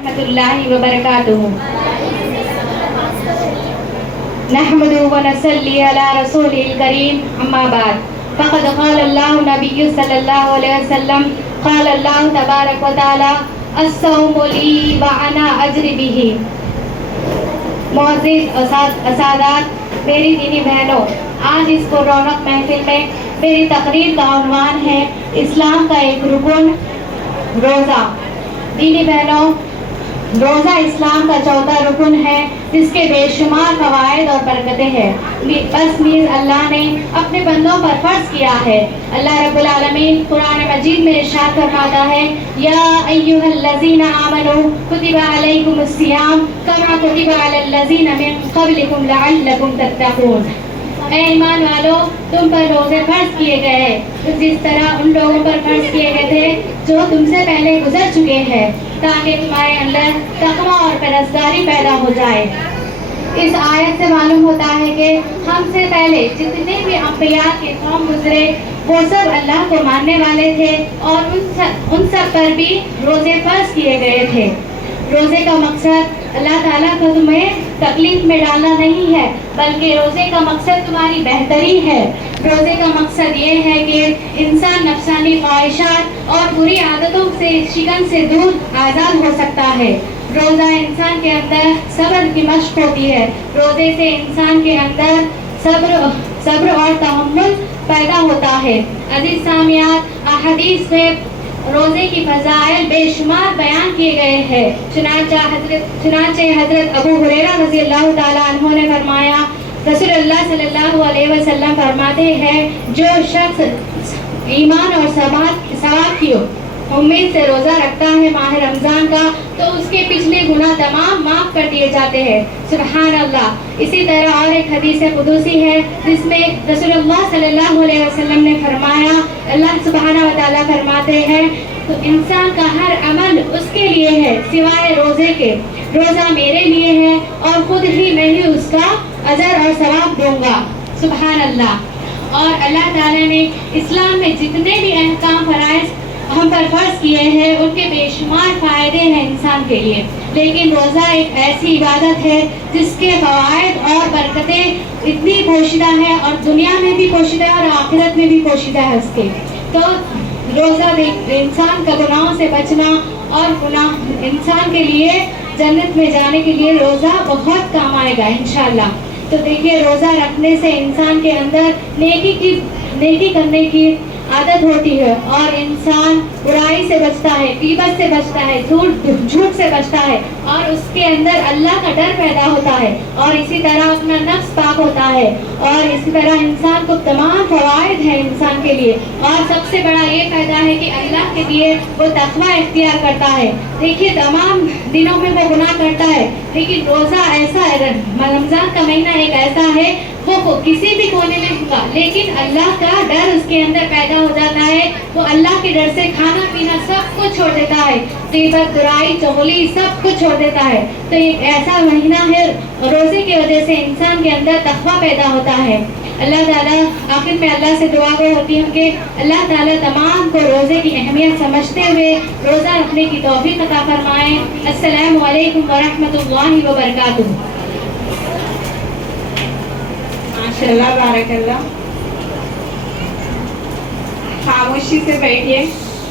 رحمۃ اللہ وبرکاتہ نحمده ونصلي على رسوله الكريم اما بعد فقد قال الله نبی صلی اللہ علیہ وسلم قال اللہ تبارک و تعالی الصوم لی وانا اجری به. معزز اساتذہ، میری دینی بہنوں، آج اس پر رونق محفل میں میری تقریر کا عنوان ہے اسلام کا ایک رکن روزہ. دینی بہنوں، روزہ اسلام کا چوتھا رکن ہے جس کے بے شمار فوائد اور برکتیں ہیں. بس نیز اللہ نے اپنے بندوں پر فرض کیا ہے. اللہ رب العالمین قرآن مجید میں ارشاد فرماتا ہے یا ایھا الذین آمنوا کتب علیکم الصیام کما کتب علی الذین من قبلکم لعلکم تتقون. اے ایمان والو، تم پر روزے فرض کیے گئے ہیں جس طرح ان لوگوں پر فرض کیے گئے تھے جو تم سے پہلے گزر چکے ہیں، تاکہ تمہارے اندر تقویٰ اور پرہیزگاری پیدا ہو جائے. اس آیت سے معلوم ہوتا ہے کہ ہم سے پہلے جتنے بھی انبیاء کے قوم گزرے وہ سب اللہ کو ماننے والے تھے اور ان سب پر بھی روزے فرض کیے گئے تھے. روزے کا مقصد اللہ تعالیٰ کو تمہیں تکلیف میں ڈالنا نہیں ہے، بلکہ روزے کا مقصد تمہاری بہتری ہے. روزے کا مقصد یہ ہے کہ انسان نفسانی خواہشات اور بری عادتوں سے شکن سے دور آزاد ہو سکتا ہے. روزہ انسان کے اندر صبر کی مشق ہوتی ہے. روزے سے انسان کے اندر صبر اور تحمل پیدا ہوتا ہے. عزیز سامعات، احادیث میں روزے کی فضائل بے شمار بیان کیے گئے ہیں. چنانچہ حضرت ابو ہریرہ رضی اللہ تعالیٰ عنہ نے فرمایا، رسول اللہ صلی اللہ علیہ وسلم فرماتے ہیں جو شخص ایمان اور ثواب کی امید سے روزہ رکھتا ہے ماہ رمضان کا تو اس کے پچھلے گناہ تمام معاف کر دیے جاتے ہیں. سبحان اللہ. اسی طرح اور ایک حدیث قدسی ہے جس میں رسول اللہ صلی اللہ علیہ وسلم نے فرمایا، اللہ سبحانہ و تعالیٰ فرماتے ہیں تو انسان کا ہر عمل اس کے لیے ہے سوائے روزے کے. روزہ میرے لیے ہے اور خود ہی میں ہی اس کا اجر اور ثواب دوں گا. سبحان اللہ. اور اللہ تعالیٰ نے اسلام میں جتنے بھی احکام فرائض ہم پر فرض کیے ہیں ان کے بے شمار فائدے ہیں انسان کے لیے، لیکن روزہ ایک ایسی عبادت ہے جس کے فوائد اور برکتیں اتنی پوشیدہ ہے اور دنیا میں بھی پوشیدہ ہے اور آخرت میں بھی پوشیدہ ہے اس کے. تو روزہ انسان کا گناہوں سے بچنا اور انسان کے لیے جنت میں جانے کے لیے روزہ بہت کام آئے گا انشاءاللہ. تو دیکھیے، روزہ رکھنے سے انسان کے اندر نیکی کرنے کی عادت ہوتی ہے اور انسان برائی سے بچتا ہے، غیبت سے بچتا ہے، جھوٹ سے بچتا ہے اور اس کے اندر اللہ کا ڈر پیدا ہوتا ہے اور اسی طرح اپنا نفس پاک ہوتا ہے اور اسی طرح انسان کو تمام فوائد ہیں انسان کے لیے. اور سب سے بڑا یہ فائدہ ہے کہ اللہ کے لیے وہ تقویٰ اختیار کرتا ہے. دیکھیے، تمام دنوں میں وہ گناہ کرتا ہے لیکن روزہ ایسا ہے، رمضان کا مہینہ ایک ایسا ہے وہ کسی بھی کونے میں ہوگا لیکن اللہ کا ڈر اس کے اندر پیدا ہو جاتا ہے. وہ اللہ کے ڈر سے کھانا پینا سب کچھ چھوڑ دیتا ہے، غیبت، برائی، چغلی سب کچھ چھوڑ دیتا ہے. تو ایک ایسا مہینہ ہے، روزے کی وجہ سے انسان کے اندر تقویٰ پیدا ہوتا ہے. اللہ تعالیٰ، آخر میں اللہ سے دعا گو ہوتی ہوں کہ اللہ تعالیٰ تمام کو روزے کی اہمیت سمجھتے ہوئے روزہ رکھنے کی توفیق عطا فرمائیں. السلام علیکم ورحمۃ اللہ وبرکاتہ. ماشاءاللہ، بارک اللہ. خاموشی سے بیٹھیے.